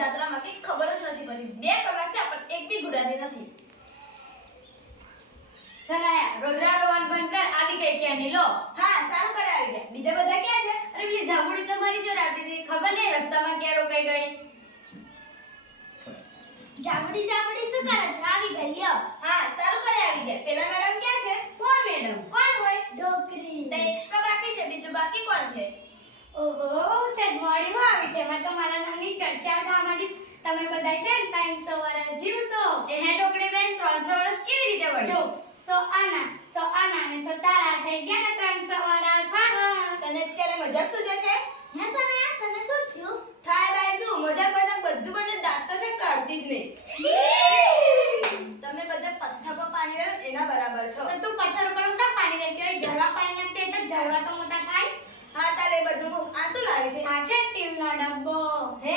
જાત્રામાં કે ખબર જ નથી પડી 2 કલાકથી આપણને એક બી ગુડાડી નથી. સનાયા રોદરા રોવાનું બંધ કર આવી ગઈ કેન્ડી લો. હા સારું કરે આવી ગયા. બીજા બધા ક્યાં છે? અરે પેલી જામુડી તો મારી જોડે આવતી હતી ખબર નહીં રસ્તામાં ક્યાં રોકાઈ ગઈ. જામડી શું કરે છે? આવી ગઈ લ્યો. હા સારું કરે આવી ગયા. પેલા મેડમ ક્યાં છે? કોણ મેડમ? કોણ હોય? ડોકરી. તો એક્સ્ટ્રા બાકી છે, બીજું બાકી કોણ છે? ઓહો સેજ મોડી આવી તેમાં તો મારા નામની ચર્ચા થવા માંડી. તમે બધા છે ને 300 વર્ષ જીવશો. એ હે ડોકડી બેન 300 વર્ષ કેવી રીતે વળી? જો 100 આના ને 100 તારા થઈ ગયા ને 300 વર્ષ. હા તને અત્યારે મજાક સૂજે છે? હે સનાયા તને શું થયું? થાય ભાઈ શું મજાક બધું મને દાંત તો છે કાઢતી જ નહીં. તમે બધા પથ્થર પર પાણી વેરો એના બરાબર છો. તો તું પથ્થર ઉપર કા પાણી રેતી હોય? જળવા પાણી નાખતે તો જળવા તો મોટા થાય. હા ચાલે બધું આ શું લાગે છે? આ છે ટીલનો ડબ્બો. હે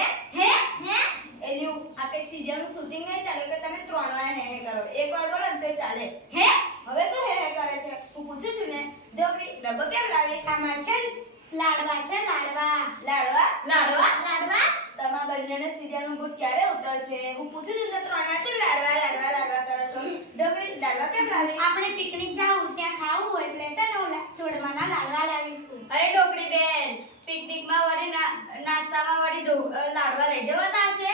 એલ્યુ આ કઈ સીરિયલનું શૂટિંગ નહીં ચાલે કે તમે 3 વાર હે કરો. એક વાર બોલો ને તોય ચાલે. હે હવે શું હે કરે છે? હું પૂછું છું ને. ડોકરી ડબ્બો કેમ લાવી? આમાં છે ને લાડવા છે લાડવા. લાડવા તમારા બંનેને સીરિયલનું ભૂત ક્યારે ઉતરશે? હું પૂછું છું ને 3 ના છે લાડવા કરો છો. ડોકરી લાડવા કેમ લાવી? આપણે પિકનિક જાવું ત્યાં ખાવું હોય એટલે છે ને ઓલા ચોડવાના લાડવા લાવીશું. અરે ડોકડી બેન પિકનિકમાં વળી નાસ્તામાં વળી લાડવા લઈ જવાતા હશે.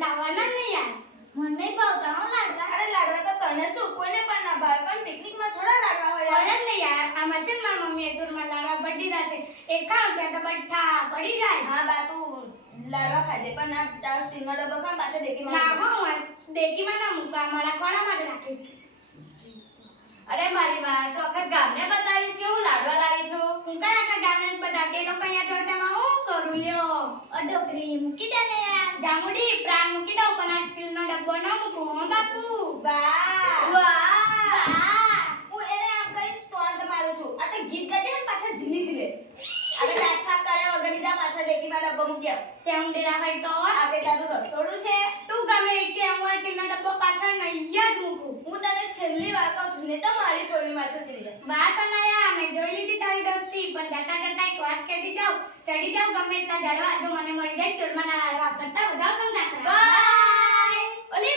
લાવવાના ને યાર. મને નહીં ભાવતા હો લાડવા. અરે લાડવા તો તને શું કોઈને પણ ના ભાવે, પણ પિકનિકમાં થોડા લાડવા હોય યાર. હોય જ ને યાર. આમાં છે ને મારી મમ્મીએ ચોરમાં લાડવા ભરી દીધા છે. એક ખાવ ત્યાં તો બઠ્ઠા પડી જાય. હા બા તું લાડવા ખાજે પણ આ સ્ટીલનો ડબ્બો ખા પાછા દેખીમાં ના હો હું દેકીમાં ના મૂકવા મારા ખોળામાં જ રાખીશ. અરે મારી માં તો આખા ગામને બતાવીશ કે હું લાડવા લાવી છું. હું કઈ આખા ગામને જ બધા કે લોકો અહીંયા જોતામાં હું કરું લ્યો. ડોકરી મૂકી દે ને યાર. જામુડી પ્રાણ મૂકી દઉં પણ આ સ્ટીલનો ડબ્બો ન મૂકું હો બાપુ. વાહ હું એને આમ કરી તોંડ મારું છું. આ તો ગીત ગાતે ને પાછા ઝીલી લે. હવે નાટક કર્યા વગર લીધા પાછા ડેકીમાં ડબ્બો મૂક્યા. ત્યાં ઊંડેરા હોય તો આ કે તારું રસોડું છે? તું ગમે કે હું આ સ્ટીલનો ડબ્બો પાછળ નહીં જ મૂકું. હું તને છેલ્લી વાર કહું છું ને તો મારી ટોળી માથે ચડી જા. વાસનાયા મેં જોઈ લીધી તારી દોસ્તી પણ જતા એક વાત ચડી જાવ ગમે એટલા ઝાડવા જો મને મળી જાય ચોરમાના લાડવા કરતા વધારે પણ ના બાય ઓલી